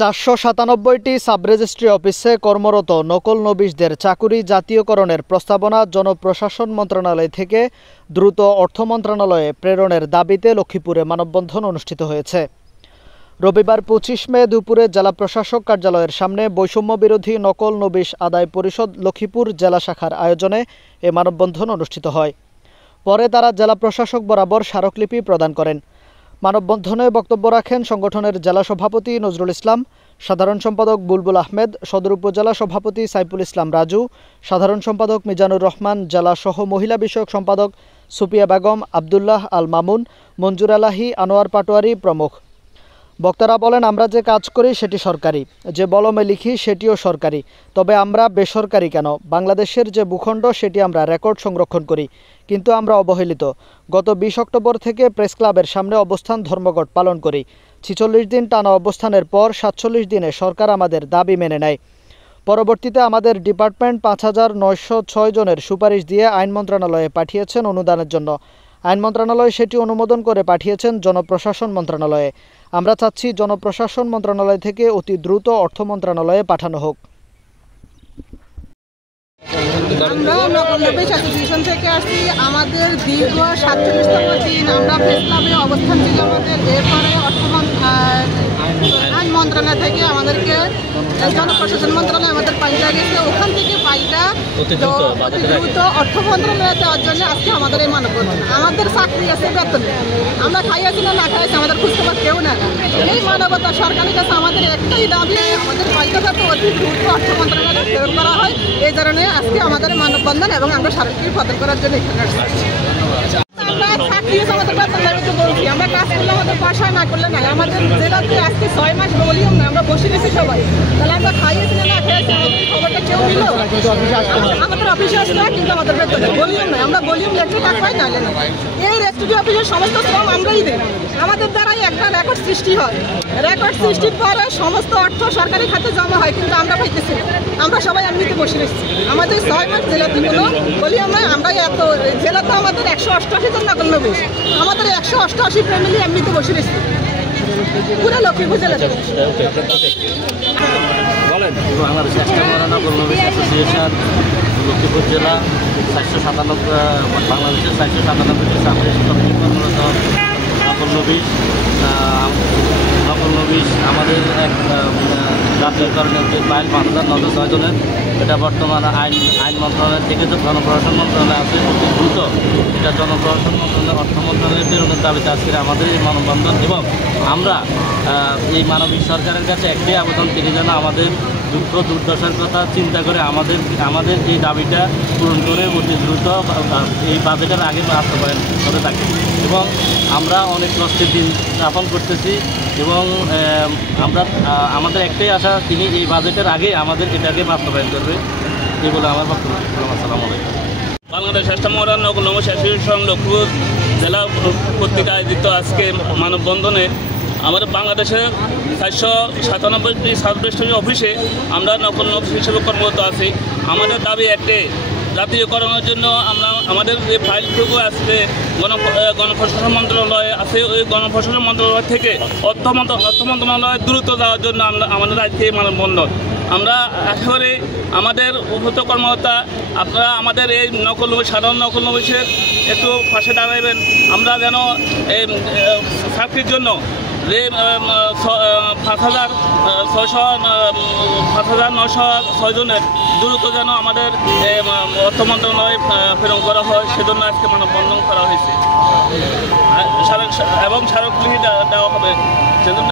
497টি sub-registry অফিসে কর্মরত নকল নবিশদের চাকুরি জাতীয়করণের প্রস্তাবনা জনপ্রশাসন মন্ত্রণালয় থেকে দ্রুত অর্থ মন্ত্রণালয়ে প্রেরণের দাবিতে লক্ষ্মীপুরে মানববন্ধন অনুষ্ঠিত হয়েছে। রবিবার 25 মে দুপুরে জেলা প্রশাসক কার্যালয়ের সামনে বৈষম্য বিরোধী নকল নবিশ আদায় পরিষদ লক্ষ্মীপুর জেলা শাখার আয়োজনে এ মানববন্ধন অনুষ্ঠিত হয়। পরে তারা জেলা প্রশাসক বরাবর স্মারকলিপি প্রদান করেন। মানববন্ধনে বক্তব্য রাখেন সংগঠনের জেলা সভাপতি নজরুল ইসলাম, সাধারণ সম্পাদক বুলবুল আহমেদ, সদর উপজেলা সভাপতি সাইফুল ইসলাম রাজু, সাধারণ সম্পাদক মিজানুর রহমান, জেলা সহ মহিলা বিষয়ক সম্পাদক সুপিয়া বেগম, আবদুল্লাহ আল মামুন, মঞ্জুর আলাহি, আনোয়ার পাটোয়ারি প্রমুখ। বক্তারা বলেন, আমরা যে কাজ করি সেটি সরকারি, যে বলমে লিখি সেটিও সরকারি, তবে আমরা বেসরকারি কেন? বাংলাদেশের যে ভূখণ্ড সেটি আমরা রেকর্ড সংরক্ষণ করি, কিন্তু আমরা অবহেলিত। গত 20 অক্টোবর থেকে প্রেস ক্লাবের সামনে অবস্থান ধর্মঘট পালন করি। 46 দিন টানা অবস্থানের পর 47 দিনে সরকার আমাদের দাবি মেনে নেয়। পরবর্তীতে আমাদের ডিপার্টমেন্ট 5906 জনের সুপারিশ দিয়ে আইন মন্ত্রণালয়ে পাঠিয়েছেন অনুদানের জন্য। আইন মন্ত্রণালয় সেটি অনুমোদন করে পাঠিয়েছেন জনপ্রশাসন মন্ত্রণালয়ে। আমরা চাচ্ছি জনপ্রশাসন মন্ত্রণালয় থেকে অতি দ্রুত অর্থ মন্ত্রণালয়ে পাঠানো হোক। আমরা নকল নবিশ অ্যাসোসিয়েশন থেকে আসছি। আমাদের দীর্ঘ 47তম দিন আমরা প্রেস ক্লাবে অবস্থান ছিল আমাদের। এরপরে আইন মন্ত্রণালয় থেকে আমাদেরকে জনপ্রশাসন মন্ত্রণালয় আমাদের পাল্টা গেছে। ওখান থেকে পাল্টা দ্রুত অর্থ মন্ত্রণালয়ে দেওয়ার জন্য আজকে আমাদের এই মানববন্ধন। আমাদের চাকরি আছে, বেতন আমরা খাইয়াছি না খাইয়াছি আমাদের খুঁজতে কেউ না। এই মানবতা সরকারের কাছে আমাদের একটাই দাবি, আমাদের পাল্টা যাতে অতি দ্রুত অর্থ মন্ত্রণালয়ে প্রেরণ করা হয়। এই কারণে আজকে আমাদের মানববন্ধন এবং আমরা স্মারকলিপি প্রদান করার জন্য এখানে আসছি। আমরা চাকরি আছে, আমাদের বেতন দাবিতে বলছি। আমরা কাজ করলে আমাদের বাসায় না করলে নাই। আমাদের জেলাতে আজকে 6 মাস বলিও না, আমরা বসে গেছি সবাই। তাহলে আমরা খাইয়েছি না খেয়েছি আমাদের খবরটা কেউ দিল? আমাদের অফিসে আসলে কিন্তু আমাদের বেতন বলিও না, আমরা বলিও লেটে টাকা পাই নাহলে না। এই রেস্টুডি অফিসের সমস্ত শ্রম আমরাই দিই। আমাদের দ্বারাই একটা রেকর্ড সৃষ্টি হয়। রেকর্ড সৃষ্টির পরে সমস্ত অর্থ সরকারি খাতে জমা হয়, কিন্তু আমরা পাইতেছি না। আমরা সবাই এমনিতে বসে এসেছি। আমাদের 6 মাস জেলাতে কোনো বলিও না। আমরা এত জেলাতে আমাদের 188 জন নকল নবিশ, আমাদের 188 ফ্যামিলি এমনিতে বসে এসেছি পুরো লক্ষ্মীপুর জেলাতে। বাংলাদেশ নকল নবিশ অ্যাসোসিয়েশন লক্ষ্মীপুর জেলা 497 বাংলাদেশের 497টি সাব-রেজিস্ট্রি কর্মরত নকল নবিশ আমাদের এক জাতীয়করণের যে ফাইল 5906 জনের, এটা বর্তমানে আইন মন্ত্রণালয় থেকে জনপ্রশাসন মন্ত্রণালয় আছে। অতি দ্রুত এটা জনপ্রশাসন মন্ত্রণালয় অর্থ মন্ত্রণালয়ের প্রেরণের দাবিতে আজকে আমাদের এই মানববন্ধন। এবং আমরা এই মানবিক সরকারের কাছে একটাই আবেদন, তিনি যেন আমাদের দুঃখ দুর্দশার কথা চিন্তা করে আমাদের এই দাবিটা পূরণ করে অতি দ্রুত এই বাজেটের আগে বাস্তবায়ন করে থাকে। এবং আমরা অনেক কষ্টের দিন যাপন করতেছি এবং আমাদের একটাই আশা, তিনি এই বাজেটের আগে আমাদের এটাকে বাস্তবায়ন করবে, এই বলে আমার বক্তব্য। আসসালামু আলাইকুম। বাংলাদেশ নকল নবিশ অ্যাসোসিয়েশন লক্ষ্মীপুর জেলা কর্তৃক আয়োজিত আজকে মানববন্ধনে আমাদের বাংলাদেশের 497টি সাব-রেজিস্ট্রি অফিসে আমরা নকল নবিশ হিসেবে কর্মরত আছি। আমাদের দাবি একটাই, জাতীয়করণের জন্য আমাদের যে ফাইলটুকু আজকে গণপ্রশাসন মন্ত্রণালয়ে আছে, ওই গণপ্রশাসন মন্ত্রণালয় থেকে অর্থ মন্ত্রণালয়ে দ্রুত দেওয়ার জন্য আমাদের আজকে এই মানববন্ধন। আমরা আশা করি আমাদের উন্নত কর্মকর্তা আপনারা আমাদের এই সাধারণ নকল নবিশের একটু পাশে দাঁড়াবেন। আমরা যেন এই চাকরির জন্য যে 5906 জনের দ্রুত যেন আমাদের অর্থ মন্ত্রণালয়ে প্রেরণ করা হয়, সেজন্য আজকে মানববন্ধন করা হয়েছে এবং স্মারকলিপি দেওয়া হবে সেজন্য।